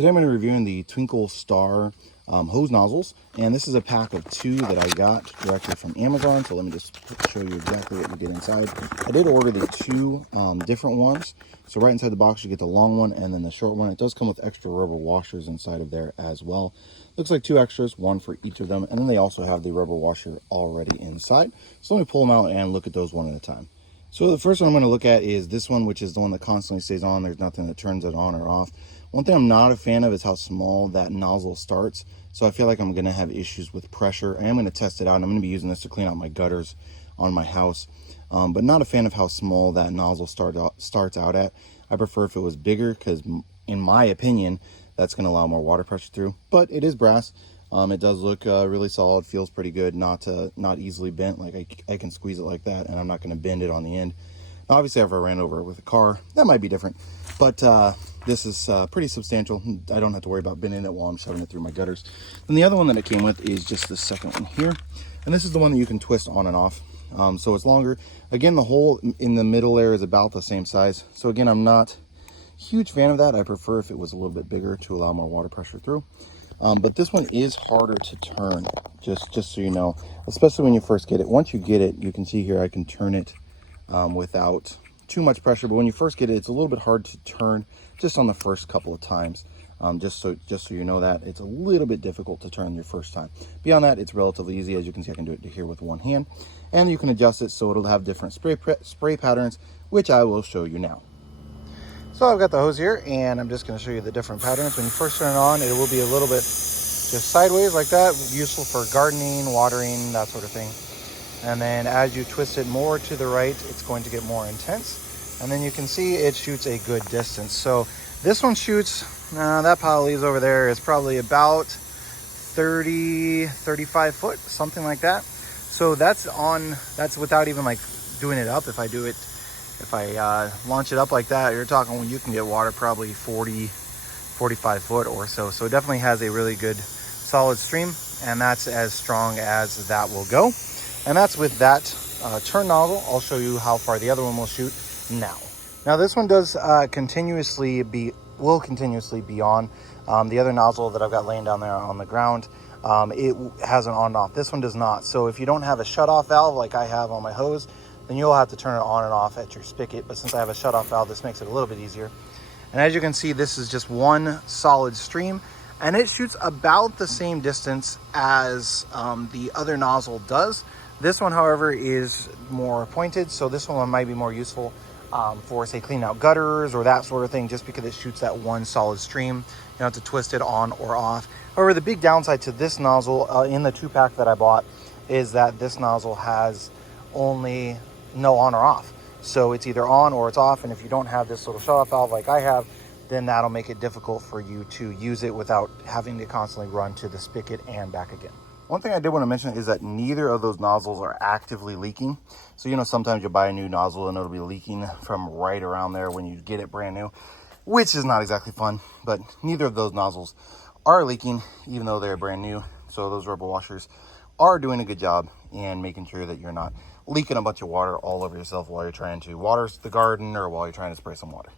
Today I'm going to be reviewing the Twinkle Star hose nozzles, and this is a pack of 2 that I got directly from Amazon. So let me just show you exactly what you get inside. I did order the 2 different ones. So right inside the box you get the long one and then the short one. It does come with extra rubber washers inside of there as well. Looks like 2 extras, 1 for each of them, and then they also have the rubber washer already inside. So let me pull them out and look at those one at a time. So the first one I'm going to look at is this one, which is the one that constantly stays on. There's nothing that turns it on or off. One thing I'm not a fan of is how small that nozzle starts. So I feel like I'm going to have issues with pressure. I am going to test it out. I'm going to be using this to clean out my gutters on my house. But not a fan of how small that nozzle starts out at. I prefer if it was bigger because, in my opinion, that's going to allow more water pressure through. But it is brass. It does look really solid, feels pretty good, not easily bent. Like I can squeeze it like that, and I'm not going to bend it on the end. Obviously, if I ran over it with a car, that might be different. But this is pretty substantial. I don't have to worry about bending it while I'm shoving it through my gutters. And the other one that it came with is just the second one here. And this is the one that you can twist on and off. So it's longer. Again, the hole in the middle there is about the same size. So again, I'm not a huge fan of that. I prefer if it was a little bit bigger to allow more water pressure through. But this one is harder to turn, just so you know, especially when you first get it. Once you get it, you can see here I can turn it without too much pressure. But when you first get it, it's a little bit hard to turn just on the first couple of times. Just so you know that it's a little bit difficult to turn your first time. Beyond that, it's relatively easy. As you can see, I can do it here with one hand, and you can adjust it so it'll have different spray patterns, which I will show you now. So I've got the hose here, and I'm just going to show you the different patterns. When you first turn it on, it will be a little bit just sideways like that, useful for gardening, watering, that sort of thing. And then as you twist it more to the right, it's going to get more intense. And then you can see it shoots a good distance. So this one shoots, that pile of leaves over there is probably about 35 foot, something like that. So that's without even like doing it up. If I launch it up like that, you're talking when you can get water probably 45 foot or so. So it definitely has a really good solid stream, and that's as strong as that will go. And that's with that turn nozzle. I'll show you how far the other one will shoot now. Now this one does will continuously be on. The other nozzle that I've got laying down there on the ground, it has an on and off. This one does not. So if you don't have a shut-off valve like I have on my hose, then you'll have to turn it on and off at your spigot. But since I have a shut-off valve, this makes it a little bit easier. And as you can see, this is just one solid stream, and it shoots about the same distance as the other nozzle does. This one, however, is more pointed, so this one might be more useful for, say, cleaning out gutters or that sort of thing, just because it shoots that one solid stream. You don't have to twist it on or off. However, the big downside to this nozzle in the 2-pack that I bought is that this nozzle has only no on or off. So it's either on or it's off, and if you don't have this little shut-off valve like I have, then that'll make it difficult for you to use it without having to constantly run to the spigot and back again. One thing I did want to mention is that neither of those nozzles are actively leaking. So, you know, sometimes you buy a new nozzle and it'll be leaking from right around there when you get it brand new, which is not exactly fun. But neither of those nozzles are leaking, even though they're brand new. So those rubber washers are doing a good job in making sure that you're not leaking a bunch of water all over yourself while you're trying to water the garden or while you're trying to spray some water.